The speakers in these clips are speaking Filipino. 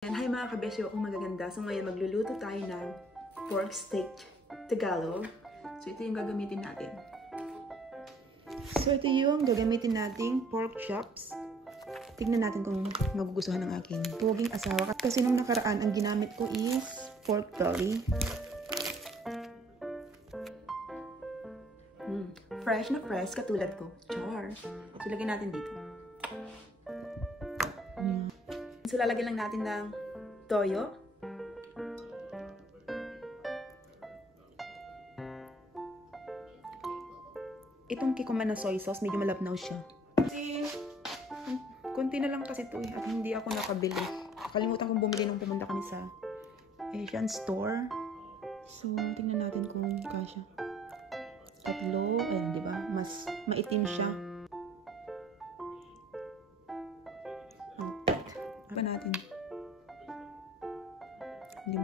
And hi mga kabesyo akong magaganda. So ngayon magluluto tayo ng pork steak Tagalog. So ito yung gagamitin natin. So ito yung gagamitin nating pork chops. Tignan natin kung magugustuhan ng aking poging asawa. Kasi nung nakaraan, ang ginamit ko is pork belly. Fresh na fresh, katulad ko. Char! So lagyan natin dito. So, lalagyan lang natin ng toyo. Itong kikuman na soy sauce, medyo malabnaw siya. Kasi, konti na lang kasi ito eh. At hindi ako nakabili. Kalimutan kong bumili nung pumunta kami sa Asian store. So, tingnan natin kung kasya. Tatlo, ayun, di ba? Mas maitim siya. Apa natin? 5.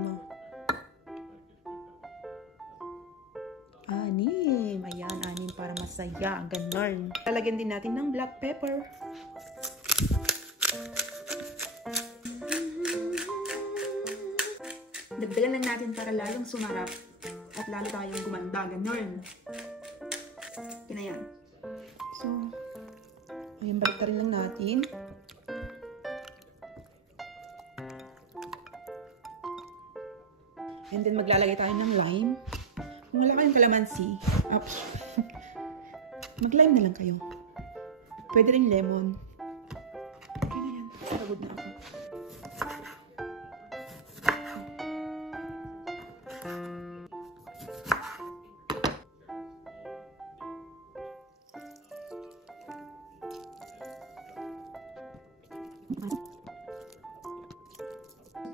6. Ayan, 6 para masaya. Ganon. Lalagyan din natin ng black pepper. Dagdagan lang natin para lalong sumarap at lalo tayong gumanda. Ganon. Yan. So, ayan, baliktarin lang natin. And then, maglalagay tayo ng lime. Kung wala kayong kalamansi, mag-lime na lang kayo. Pwede rin lemon. Okay na yan. Pagod na ako.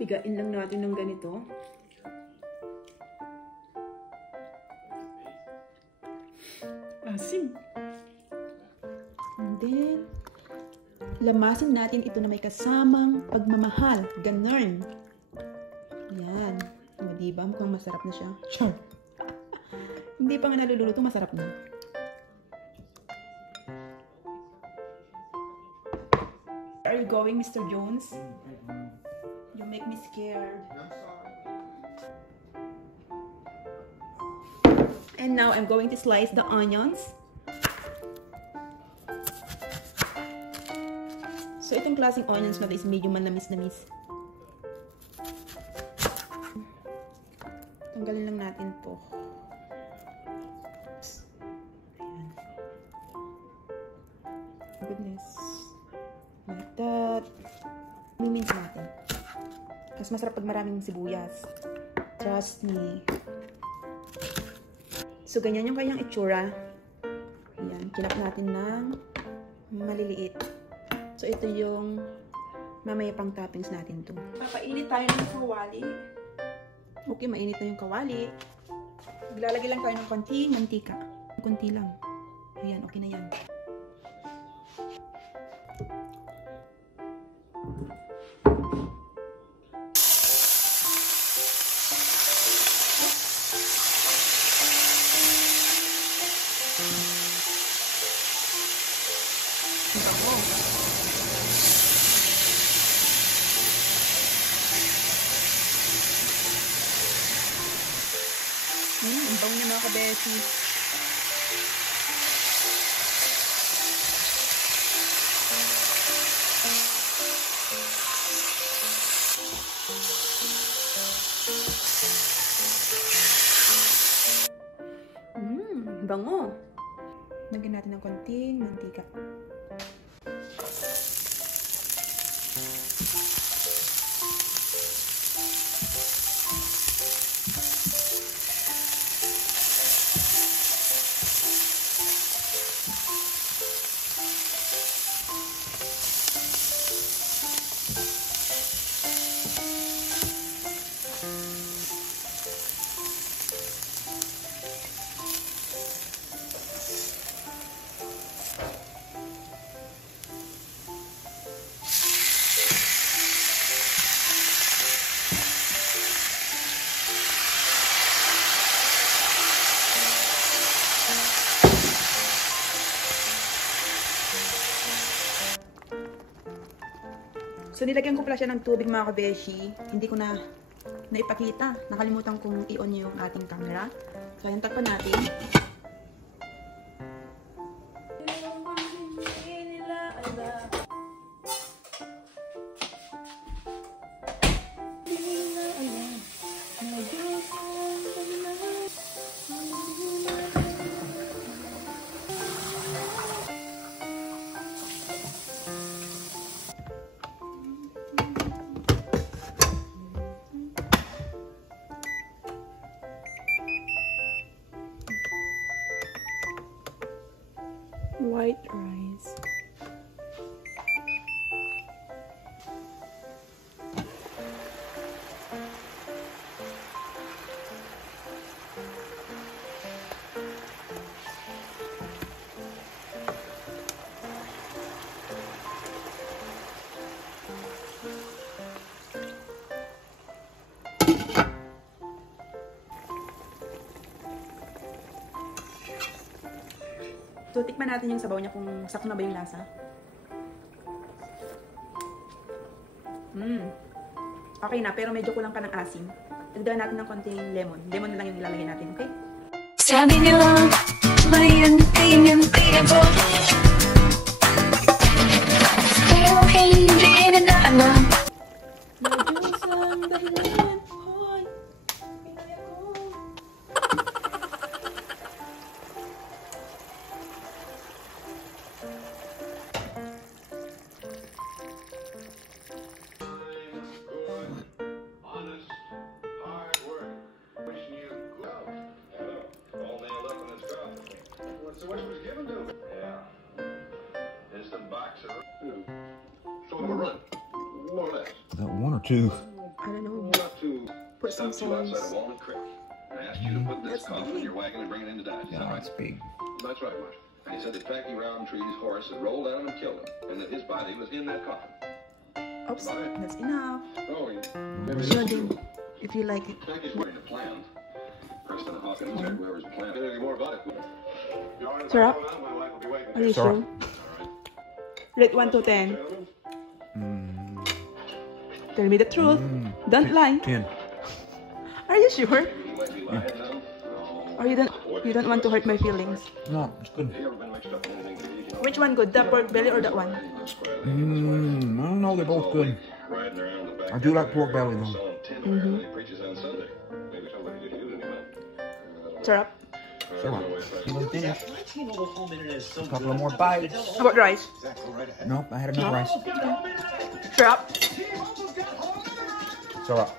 Pigain lang natin ng ganito. Asim. And then, lamasin natin ito na may kasamang pagmamahal. Ganon. Yan. O, diba? Mukhang masarap na siya. Sure. Hindi pa nga naluluto, masarap na. Where are you going, Mr. Jones? You make me scared. And now, I'm going to slice the onions. So, itong klaseng onions na is medyo manamis-namis. Tanggalin lang natin to. Ayan. Goodness. Like that. Mimins natin. Mas masarap pag maraming sibuyas. Trust me. So, ganyan yung kanyang itsura. Ayan, kinap natin ng maliliit. So, ito yung mamaya pang toppings natin to. Papainit tayo ng kawali. Okay, mainit na yung kawali. Maglalagay lang tayo ng konting mantika. Kunti lang. Ayan, okay na yan. Ang bango niya mga kabesi. Bango. Lagyan natin ng konting mantika. So, nilagyan ko pala siya ng tubig mga kabeshi. Hindi ko na naipakita. Nakalimutan kong i-on yung ating camera. So, ayan, takpan natin. White rice. So, tikman natin yung sabaw niya kung sakto na ba yung lasa. Okay na, pero medyo kulang pa ng asim. Dagdagan natin ng konting lemon. Lemon na lang yung ilalagay natin, okay? Sabi niyo, mayanti po. Pero hindi na alam. Medyo sandalian, hoy. Pinaya ko. So what was given to him? Yeah. Instant boxer. Show him a run. More or less. Is that one or two? I don't know. Not to Put some stop you outside songs. of Walnut Creek. I asked you to put this That's coffin in big. your wagon and bring it into Dodge. Is that Yeah, right? it's big. That's right, Marsh. And he said that Packy Roundtree's horse had rolled down and killed him, and that his body was in that coffin. Oops, that's enough. Oh, Sure din, if you like it. Packy's wearing a plan. Preston Hawkins or whoever's plan. Any more about it? Sarap? Are you sure? Rate 1 to 10. Tell me the truth. Don't lie. 10. Are you sure? Or you don't want to hurt my feelings? No, it's good. Which one good? The pork belly or that one? I don't know, they're both good. I do like pork belly though. Sarap. Sure. You want to finish? A couple of more bites. How about rice? Nope, I had enough rice. Sarap. Sarap.